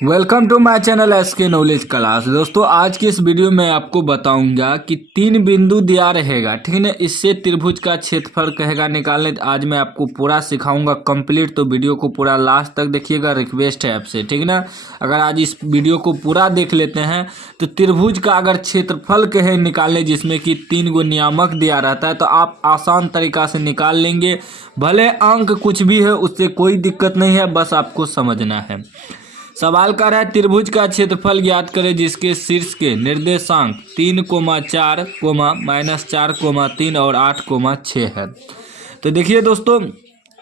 Welcome to my channel SK knowledge class. दोस्तों आज की इस वीडियो में आपको बताऊंगा कि 3 बिंदु दिया रहेगा, ठीक है ना। इससे त्रिभुज का क्षेत्रफल कहेगा निकालने। आज मैं आपको पूरा सिखाऊंगा कंप्लीट, तो वीडियो को पूरा लास्ट तक देखिएगा, रिक्वेस्ट है आपसे, ठीक है ना। अगर आज इस वीडियो को पूरा देख लेते हैं तो त्रिभुज का अगर क्षेत्रफल कहे निकालने जिसमें कि 3 गो नियामक दिया रहता है तो आप आसान तरीका से निकाल लेंगे। भले अंक कुछ भी है उससे कोई दिक्कत नहीं है, बस आपको समझना है। सवाल कर रहा है त्रिभुज का क्षेत्रफल ज्ञात करें जिसके शीर्ष के निर्देशांक 3,4, -4,3 और 8,6 है। तो देखिए दोस्तों,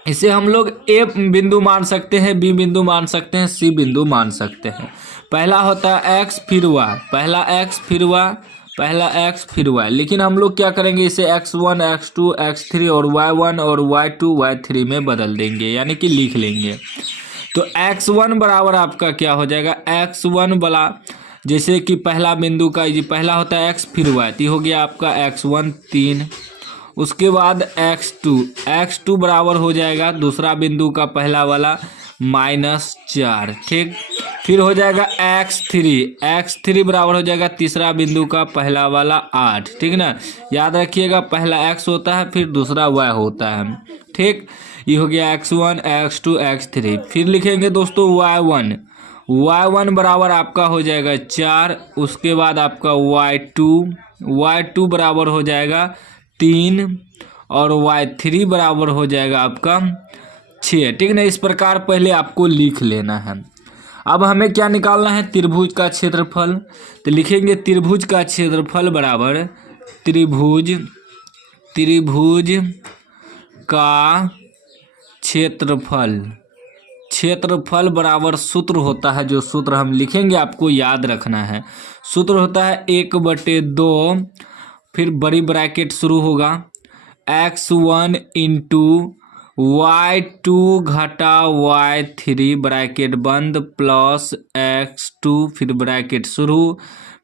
इसे हम लोग ए बिंदु मान सकते हैं, बी बिंदु मान सकते हैं, सी बिंदु मान सकते हैं। पहला होता है एक्स फिर वाई, पहला एक्स फिर वाई, पहला एक्स फिर वाई। लेकिन हम लोग क्या करेंगे, इसे x1 x2 x3 और y1 और y2 y3 में बदल देंगे, यानी कि लिख लेंगे। तो x1 बराबर आपका क्या हो जाएगा, x1 बला जैसे कि पहला बिंदु का ये पहला होता है x फिर y, तो हो गया आपका x1 3। उसके बाद x2 बराबर हो जाएगा दूसरा बिंदु का पहला वाला -4, ठीक। फिर हो जाएगा x3 बराबर हो जाएगा तीसरा बिंदु का पहला वाला 8, ठीक ना। याद रखिएगा पहला x होता है फिर दूसरा y होता है, ठीक। ये हो गया x1 x2 x3। फिर लिखेंगे दोस्तों y1 बराबर आपका हो जाएगा 4। उसके बाद आपका y2 बराबर हो जाएगा 3 और y3 बराबर हो जाएगा आपका 6, ठीक ना। इस प्रकार पहले आपको लिख लेना है। अब हमें क्या निकालना है, त्रिभुज का क्षेत्रफल। तो लिखेंगे त्रिभुज का क्षेत्रफल बराबर त्रिभुज का क्षेत्रफल बराबर सूत्र होता है, जो सूत्र हम लिखेंगे आपको याद रखना है। सूत्र होता है 1/2, फिर बड़ी ब्रैकेट शुरू होगा x1 इंटू y2 घटा y3 ब्रैकेट बंद प्लस x2 फिर ब्रैकेट शुरू,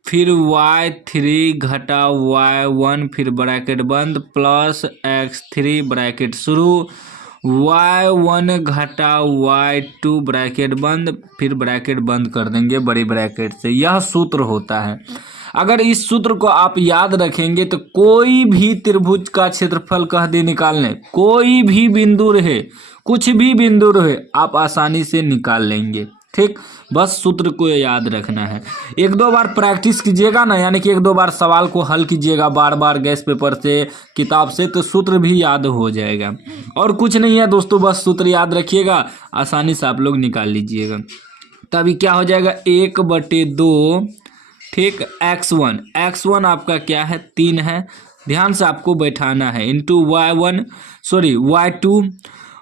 फिर y3 घटा y1 फिर ब्रैकेट बंद प्लस x3 ब्रैकेट शुरू, y1 घटा y2 ब्रैकेट बंद फिर ब्रैकेट बंद कर देंगे बड़ी ब्रैकेट से। यह सूत्र होता है। अगर इस सूत्र को आप याद रखेंगे तो कोई भी त्रिभुज का क्षेत्रफल कह दे निकालने, कोई भी बिंदु रहे, कुछ भी बिंदु रहे, आप आसानी से निकाल लेंगे, ठीक। बस सूत्र को याद रखना है। 1-2 बार प्रैक्टिस कीजिएगा ना, यानी कि 1-2 बार सवाल को हल कीजिएगा बार बार गैस पेपर से, किताब से, तो सूत्र भी याद हो जाएगा। और कुछ नहीं है दोस्तों, बस सूत्र याद रखिएगा, आसानी से आप लोग निकाल लीजिएगा। तभी क्या हो जाएगा 1/2, ठीक। x1 आपका क्या है 3 है, ध्यान से आपको बैठाना है, इंटू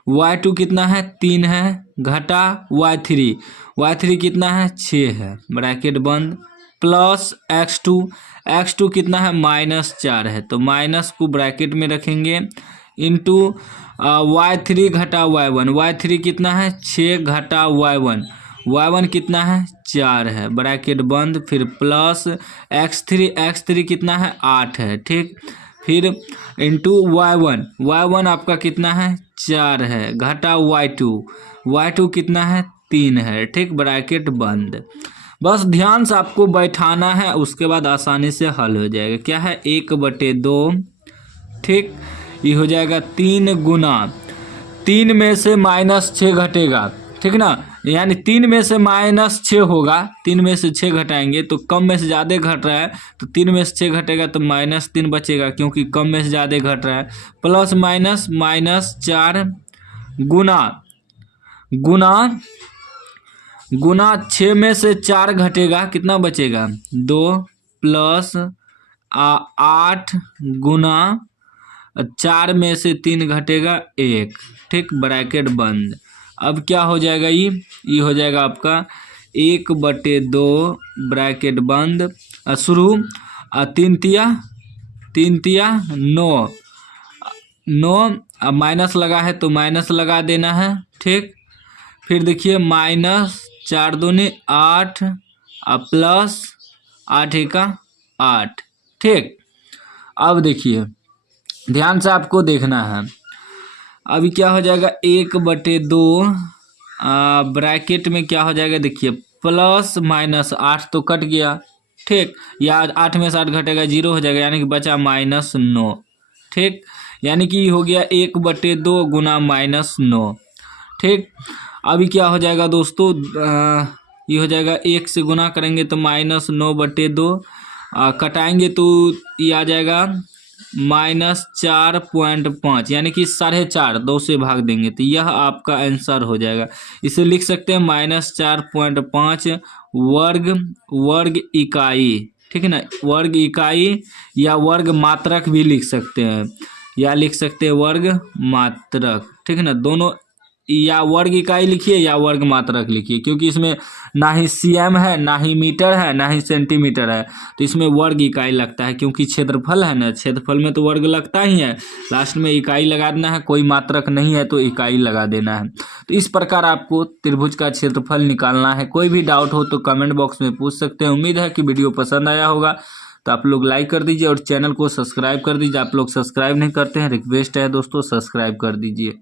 y2 कितना है 3 है, घटा y3 कितना है 6 है, ब्रैकेट बंद, प्लस x2 कितना है -4 है, तो माइनस को ब्रैकेट में रखेंगे, इंटू y3 घटा y3 कितना है 6 घटा y1 कितना है 4 है, ब्रैकेट बंद, फिर प्लस x3 कितना है 8 है, ठीक। फिर इंटू y1 आपका कितना है 4 है, घटा y2 कितना है 3 है, ठीक, ब्रैकेट बंद। बस ध्यान से आपको बैठाना है, उसके बाद आसानी से हल हो जाएगा। क्या है 1/2, ठीक। ये हो जाएगा 3 गुना 3 में से -6 घटेगा, ठीक ना, यानी 3 में से -6 होगा, 3 में से 6 घटाएंगे तो कम में से ज़्यादा घट रहा है, तो 3 में से 6 घटेगा तो -3 बचेगा, क्योंकि कम में से ज़्यादा घट रहा है, प्लस -4 गुना 6 में से 4 घटेगा, कितना बचेगा 2, प्लस 8 गुना 4 में से 3 घटेगा 1, ठीक, ब्रैकेट बंद। अब क्या हो जाएगा, ये हो जाएगा आपका 1/2 ब्रैकेट बंद शुरू, 3 तिया 9, अब माइनस लगा है तो माइनस लगा देना है, ठीक। फिर देखिए -4 दूनी 8 प्लस 8 1 8, ठीक। अब देखिए ध्यान से आपको देखना है, अभी क्या हो जाएगा 1/2 ब्रैकेट में क्या हो जाएगा, देखिए प्लस माइनस 8 तो कट गया, ठीक। या 8 में से 8 घटेगा 0 हो जाएगा, यानी कि बचा -9, ठीक। यानी कि हो गया 1/2 गुना -9, ठीक। अभी क्या हो जाएगा दोस्तों, ये हो जाएगा 1 से गुना करेंगे तो -9/2, कटाएंगे तो ये आ जाएगा -4.5, यानी कि 4.5, 2 से भाग देंगे तो यह आपका आंसर हो जाएगा। इसे लिख सकते हैं -4.5 वर्ग इकाई, ठीक है ना। वर्ग इकाई या वर्ग मात्रक भी लिख सकते हैं, या लिख सकते हैं वर्ग मात्रक, ठीक है ना। दोनों, या वर्ग इकाई लिखिए या वर्ग मात्रक लिखिए, क्योंकि इसमें ना ही सीएम है, ना ही मीटर है, ना ही सेंटीमीटर है, तो इसमें वर्ग इकाई लगता है, क्योंकि क्षेत्रफल है ना, क्षेत्रफल में तो वर्ग लगता ही है, लास्ट में इकाई लगा देना है। कोई मात्रक नहीं है तो इकाई लगा देना है। तो इस प्रकार आपको त्रिभुज का क्षेत्रफल निकालना है। कोई भी डाउट हो तो कमेंट बॉक्स में पूछ सकते हैं। उम्मीद है कि वीडियो पसंद आया होगा, तो आप लोग लाइक कर दीजिए और चैनल को सब्सक्राइब कर दीजिए। आप लोग सब्सक्राइब नहीं करते हैं, रिक्वेस्ट है दोस्तों, सब्सक्राइब कर दीजिए।